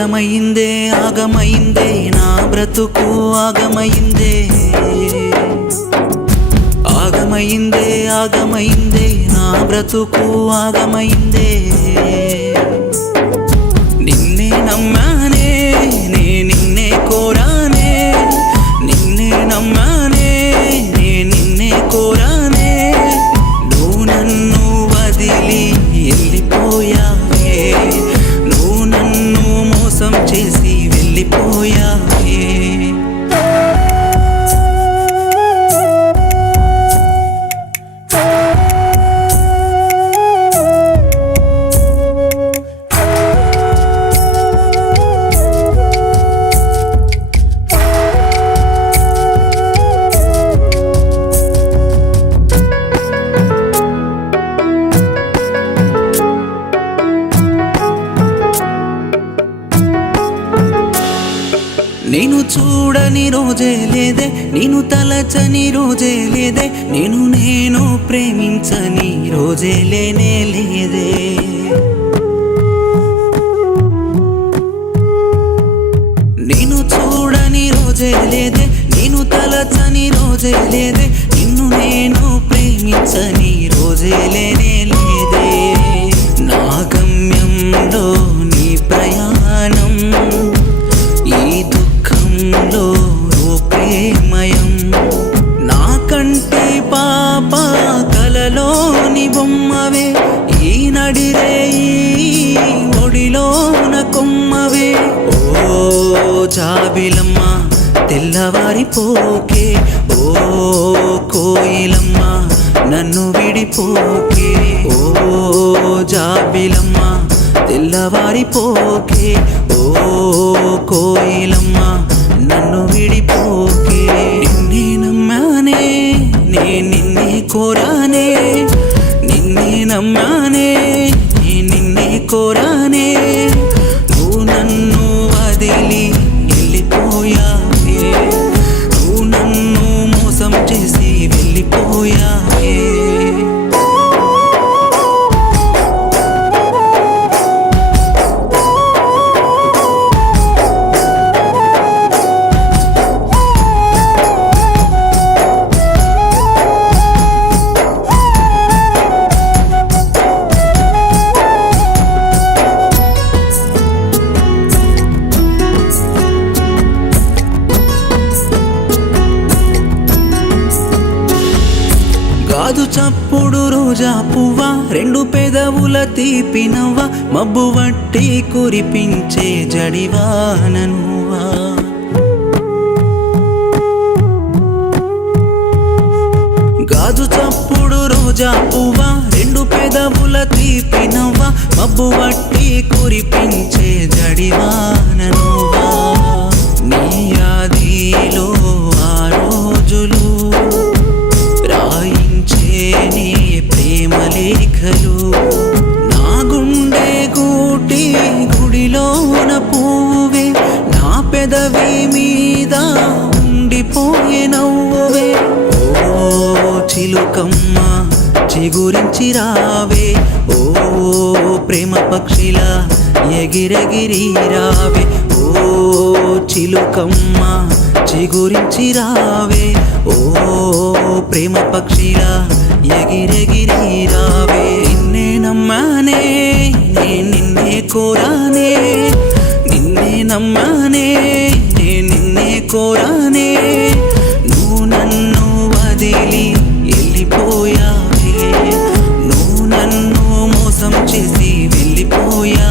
ఆగమైందే ఆగమైందే నా బ్రతుకు ఆగమైందే ఆగమైందే ఆగమైందే నా బ్రతుకు ఆగమైందే నిన్నే నమ్మానే నే నిన్నే కోరానే నిన్నే నమ్మానే నే నిన్నే కోరానే నువ్వు నన్ను వదిలి వెళ్ళిపోయావే నువ్వు నన్ను మోసం చేసి వెళ్ళిపోయావే నేను చూడని రోజే లేదే నేను తలచని రోజే లేదే నేను ప్రేమించని రోజే లేనే లేదే నేను చూడని రోజే లేదే నేను తలచని రోజే లేదే నేను ప్రేమించని రోజే లేనే లేదే నా గమ్యంలో నీ ప్రయాణం ఈ దుఃఖంలో ప్రేమయం నా కంటి పాప కలలోని బొమ్మవే ఈ నడిరే ఒడిలోన కొమ్మవే ఓ జాబిలమ్మ తెల్లవారిపోకే ఓ కోయిలమ్మ నన్ను విడిపోకే ఓ జాబిలమ్మ తెల్లవారిపోకే ఓ కోయిలమ్మ నన్ను విడిపోకే నిన్నే నమ్మానే నే నిన్నే కోరానే నిన్నే నమ్మానే నే నిన్నే కోరానే నువ్వు నన్ను వదిలి వెళ్ళిపోయావే నువ్వు నన్ను మోసం చేసి వెళ్ళిపోయావే కాదు చప్పుడు రోజా పువ్వా రెండు పెదవుల తీపినవ్వా మబ్బు వట్టి కురిపించే జడివాననువా గాజు చప్పుడు రోజా పువ్వా రెండు పెదవుల తీపినవ్వా మబ్బు వట్టి కురిపించే జడివాననువా నీ ఆదిలో ఆ రోజులు నీ ప్రేమ లేఖలు నా గుండె గూటి గుడిలోన పువ్వే నా పెదవి మీద ఉండిపోయే నవ్వువే ఓ చిలుకమ్మ చిగురించి రావే ఓ ప్రేమ పక్షిలా ఎగిరెగిరి రావే ఓ చిలుకమ్మ చిగురించి రావే ఓ ప్రేమ పక్షిలా ఎగిరెగిరి రావే నిన్నే నమ్మానే నే నిన్నే కోరానే నిన్నే నమ్మానే నే నిన్నే కోరానే నువ్వు నన్ను వదిలి వెళ్ళిపోయావే నువ్వు నన్ను మోసం చేసి వెళ్ళిపోయా